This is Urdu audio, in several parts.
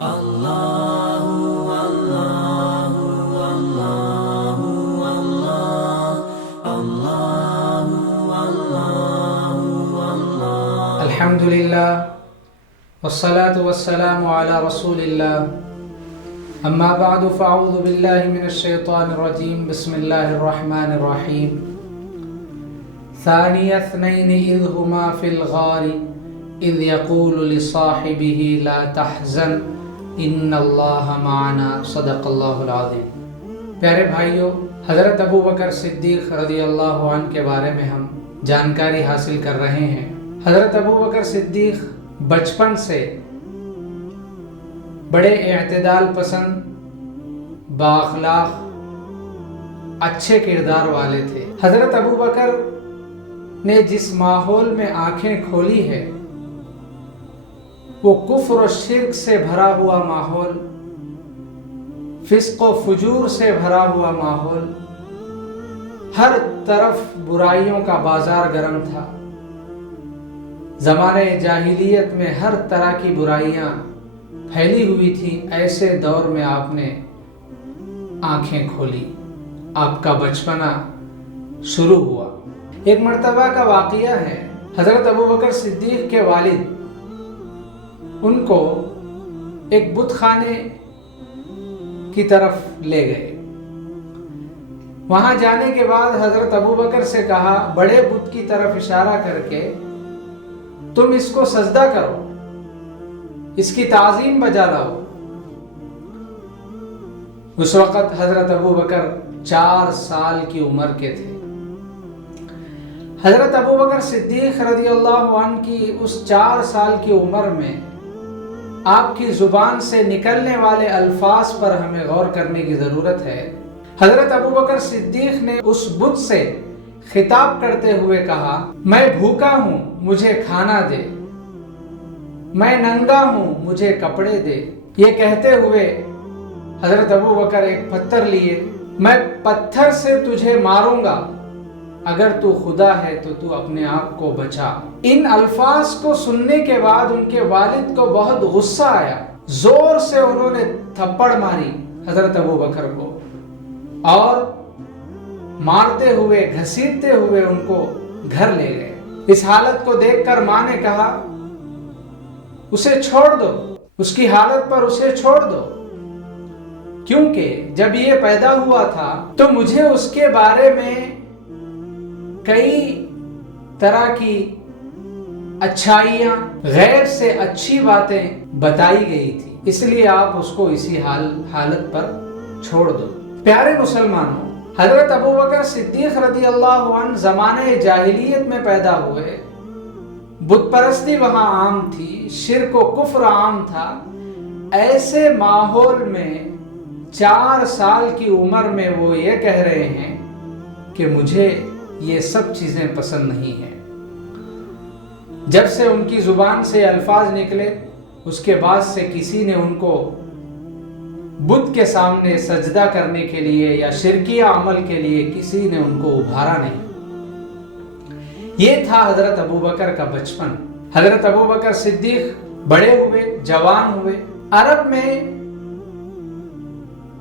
الحمدللہ والصلاة والسلام علی رسول اللہ اما بعد فاعوذ باللہ من الشیطان الرجیم بسم اللہ الرحمن الرحیم ثانی اثنین اذ ہما فی الغار اذ یقول لصاحبہ لا تحزن ان اللہ معنا صدق اللہ العظیم۔ پیارے بھائیوں، حضرت ابو بکر صدیق رضی اللہ عنہ کے بارے میں ہم جانکاری حاصل کر رہے ہیں۔ حضرت ابو بکر صدیق بچپن سے بڑے اعتدال پسند، بااخلاق، اچھے کردار والے تھے۔ حضرت ابو بکر نے جس ماحول میں آنکھیں کھولی ہے وہ کفر و شرک سے بھرا ہوا ماحول، فسق و فجور سے بھرا ہوا ماحول، ہر طرف برائیوں کا بازار گرم تھا۔ زمانے جاہلیت میں ہر طرح کی برائیاں پھیلی ہوئی تھیں۔ ایسے دور میں آپ نے آنکھیں کھولی، آپ کا بچپنا شروع ہوا۔ ایک مرتبہ کا واقعہ ہے، حضرت ابو بکر صدیق کے والد ان کو ایک بت خانے کی طرف لے گئے۔ وہاں جانے کے بعد حضرت ابو بکر سے کہا، بڑے بت کی طرف اشارہ کر کے تم اس کو سجدہ کرو، اس کی تعظیم بجا لاؤ۔ اس وقت حضرت ابو بکر 4 سال کی عمر کے تھے۔ حضرت ابو بکر صدیق رضی اللہ عنہ کی اس 4 سال کی عمر میں آپ کی زبان سے نکلنے والے الفاظ پر ہمیں غور کرنے کی ضرورت ہے۔ حضرت ابو بکر صدیق نے اس بت سے خطاب کرتے ہوئے کہا، میں بھوکا ہوں، مجھے کھانا دے، میں ننگا ہوں، مجھے کپڑے دے۔ یہ کہتے ہوئے حضرت ابو بکر ایک پتھر لیے، میں پتھر سے تجھے ماروں گا، اگر تو خدا ہے تو تو اپنے آپ کو بچا۔ ان الفاظ کو سننے کے بعد ان کے والد کو بہت غصہ آیا، زور سے انہوں نے تھپڑ ماری حضرت ابو بکر کو، اور مارتے ہوئے گھسیٹتے ہوئے ان کو گھر لے گئے۔ اس حالت کو دیکھ کر ماں نے کہا، اسے چھوڑ دو، اس کی حالت پر اسے چھوڑ دو، کیونکہ جب یہ پیدا ہوا تھا تو مجھے اس کے بارے میں کئی طرح کی اچھائیاں، غیر سے اچھی باتیں بتائی گئی تھی، اس لیے آپ اس کو اسی حالت پر چھوڑ دو۔ پیارے مسلمانوں، حضرت ابو بکر صدیق رضی اللہ عنہ زمانے جاہلیت میں پیدا ہوئے، بت پرستی وہاں عام تھی، شرک و کفر عام تھا۔ ایسے ماحول میں 4 سال کی عمر میں وہ یہ کہہ رہے ہیں کہ مجھے یہ سب چیزیں پسند نہیں ہیں۔ جب سے ان کی زبان سے الفاظ نکلے، اس کے بعد سے کسی نے ان کو بت کے سامنے سجدہ کرنے کے لیے یا شرکیہ عمل کے لیے کسی نے ان کو ابھارا نہیں۔ یہ تھا حضرت ابو بکر کا بچپن۔ حضرت ابو بکر صدیق بڑے ہوئے، جوان ہوئے۔ عرب میں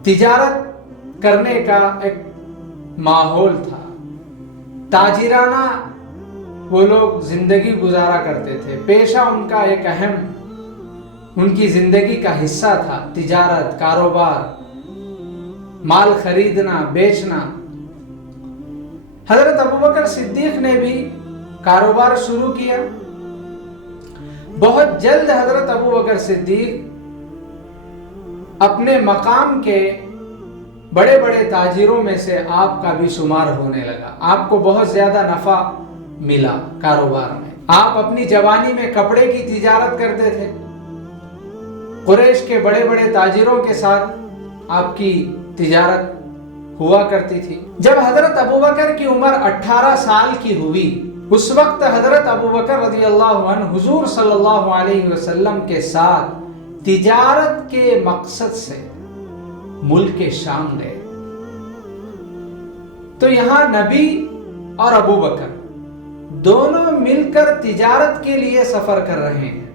تجارت کرنے کا ایک ماحول تھا، تاجرانہ وہ لوگ زندگی گزارا کرتے تھے۔ پیشہ ان کا ایک اہم، ان کی زندگی کا حصہ تھا، تجارت، کاروبار، مال خریدنا، بیچنا۔ حضرت ابو بکر صدیق نے بھی کاروبار شروع کیا۔ بہت جلد حضرت ابو بکر صدیق اپنے مقام کے بڑے بڑے تاجروں میں سے آپ کا بھی شمار ہونے لگا۔ آپ کو بہت زیادہ نفع ملا کاروبار میں۔ آپ اپنی جوانی میں کپڑے کی تجارت کرتے تھے، قریش کے بڑے بڑے تاجروں کے ساتھ آپ کی تجارت ہوا کرتی تھی۔ جب حضرت ابو بکر کی عمر 18 سال کی ہوئی، اس وقت حضرت ابو بکر رضی اللہ عنہ حضور صلی اللہ علیہ وسلم کے ساتھ تجارت کے مقصد سے ملک شام گئے۔ تو یہاں نبی اور ابو بکر دونوں مل کر تجارت کے لیے سفر کر رہے ہیں،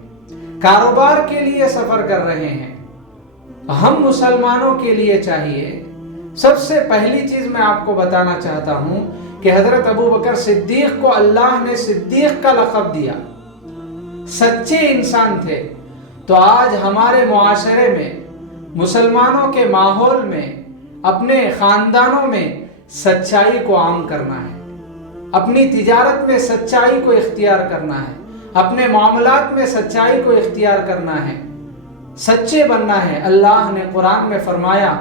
کاروبار کے لیے سفر کر رہے ہیں۔ ہم مسلمانوں کے لیے چاہیے، سب سے پہلی چیز میں آپ کو بتانا چاہتا ہوں کہ حضرت ابو بکر صدیق کو اللہ نے صدیق کا لقب دیا، سچے انسان تھے۔ تو آج ہمارے معاشرے میں، مسلمانوں کے ماحول میں، اپنے خاندانوں میں سچائی کو عام کرنا ہے، اپنی تجارت میں سچائی کو اختیار کرنا ہے، اپنے معاملات میں سچائی کو اختیار کرنا ہے، سچے بننا ہے۔ اللہ نے قرآن میں فرمایا،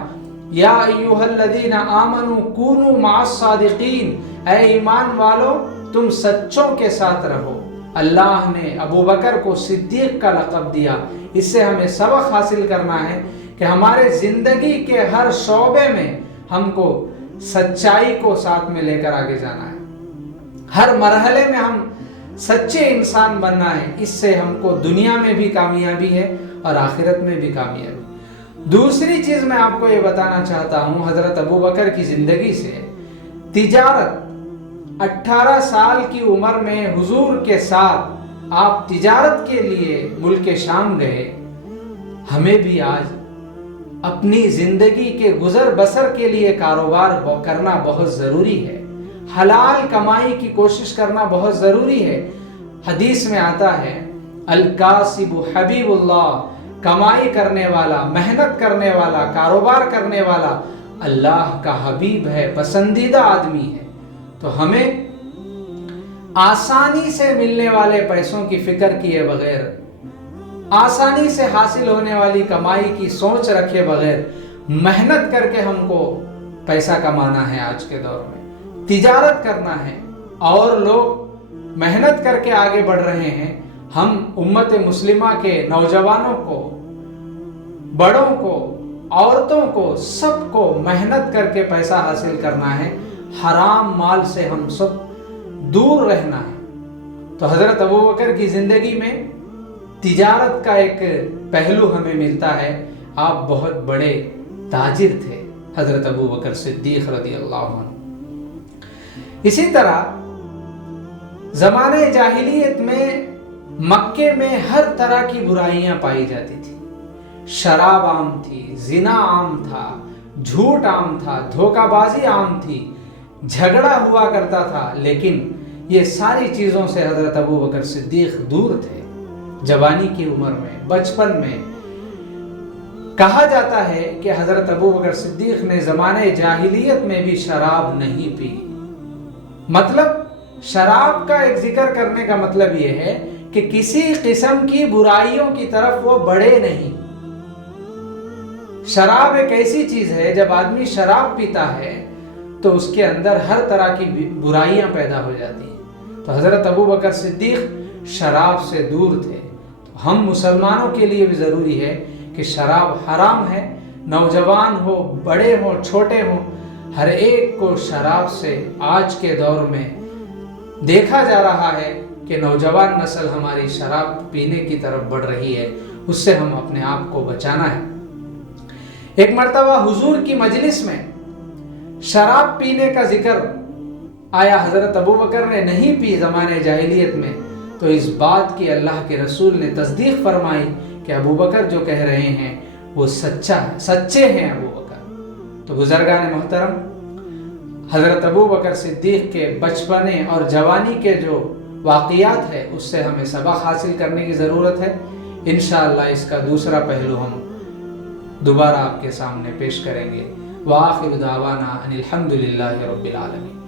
یا ایھا الذین آمنوا کونوا مع الصادقین، اے ایمان والو تم سچوں کے ساتھ رہو۔ اللہ نے ابو بکر کو صدیق کا لقب دیا۔ اس سے ہمیں سبق حاصل کرنا ہے کہ ہمارے زندگی کے ہر شعبے میں ہم کو سچائی کو ساتھ میں لے کر آگے جانا ہے، ہر مرحلے میں ہم سچے انسان بننا ہے۔ اس سے ہم کو دنیا میں بھی کامیابی ہے اور آخرت میں بھی کامیابی۔ دوسری چیز میں آپ کو یہ بتانا چاہتا ہوں، حضرت ابو بکر کی زندگی سے تجارت، 18 سال کی عمر میں حضور کے ساتھ آپ تجارت کے لیے ملک شام گئے۔ ہمیں بھی آج اپنی زندگی کے گزر بسر کے لیے کاروبار کرنا بہت ضروری ہے، حلال کمائی کی کوشش کرنا بہت ضروری ہے۔ حدیث میں آتا ہے، الکاسب حبیب اللہ، کمائی کرنے والا، محنت کرنے والا، کاروبار کرنے والا اللہ کا حبیب ہے، پسندیدہ آدمی ہے۔ تو ہمیں آسانی سے ملنے والے پیسوں کی فکر کیے بغیر، آسانی سے حاصل ہونے والی کمائی کی سوچ رکھے بغیر محنت کر کے ہم کو پیسہ کمانا ہے۔ آج کے دور میں تجارت کرنا ہے، اور لوگ محنت کر کے آگے بڑھ رہے ہیں۔ ہم امت مسلمہ کے نوجوانوں کو، بڑوں کو، عورتوں کو، سب کو محنت کر کے پیسہ حاصل کرنا ہے، حرام مال سے ہم سب دور رہنا ہے۔ تو حضرت ابو بکر کی زندگی میں تجارت کا ایک پہلو ہمیں ملتا ہے۔ آپ بہت بڑے تاجر تھے، حضرت ابو بکر صدیق رضی اللہ عنہ۔ اسی طرح زمانے جاہلیت میں مکے میں ہر طرح کی برائیاں پائی جاتی تھی۔ شراب عام تھی، زنا عام تھا، جھوٹ عام تھا، دھوکہ بازی عام تھی، جھگڑا ہوا کرتا تھا۔ لیکن یہ ساری چیزوں سے حضرت ابو بکر صدیق دور تھے۔ جوانی کی عمر میں، بچپن میں کہا جاتا ہے کہ حضرت ابو بکر صدیق نے زمانے جاہلیت میں بھی شراب نہیں پی۔ مطلب شراب کا ایک ذکر کرنے کا مطلب یہ ہے کہ کسی قسم کی برائیوں کی طرف وہ بڑھے نہیں۔ شراب ایک ایسی چیز ہے، جب آدمی شراب پیتا ہے تو اس کے اندر ہر طرح کی برائیاں پیدا ہو جاتی ہیں۔ تو حضرت ابو بکر صدیق شراب سے دور تھے۔ تو ہم مسلمانوں کے لیے بھی ضروری ہے کہ شراب حرام ہے، نوجوان ہو، بڑے ہوں، چھوٹے ہوں، ہر ایک کو شراب سے آج کے دور میں دیکھا جا رہا ہے کہ نوجوان نسل ہماری شراب پینے کی طرف بڑھ رہی ہے۔ اس سے ہم اپنے آپ کو بچانا ہے۔ ایک مرتبہ حضور کی مجلس میں شراب پینے کا ذکر آیا، حضرت ابو بکر نے نہیں پی زمانے جاہلیت میں، تو اس بات کی اللہ کے رسول نے تصدیق فرمائی کہ ابو بکر جو کہہ رہے ہیں وہ سچا ہے، سچے ہیں ابو بکر۔ تو بزرگان محترم، حضرت ابو بکر صدیق کے بچپنے اور جوانی کے جو واقعات ہے اس سے ہمیں سبق حاصل کرنے کی ضرورت ہے۔ انشاءاللہ اس کا دوسرا پہلو ہم دوبارہ آپ کے سامنے پیش کریں گے۔ وآخر دعوانا ان الحمد للہ رب العالمین۔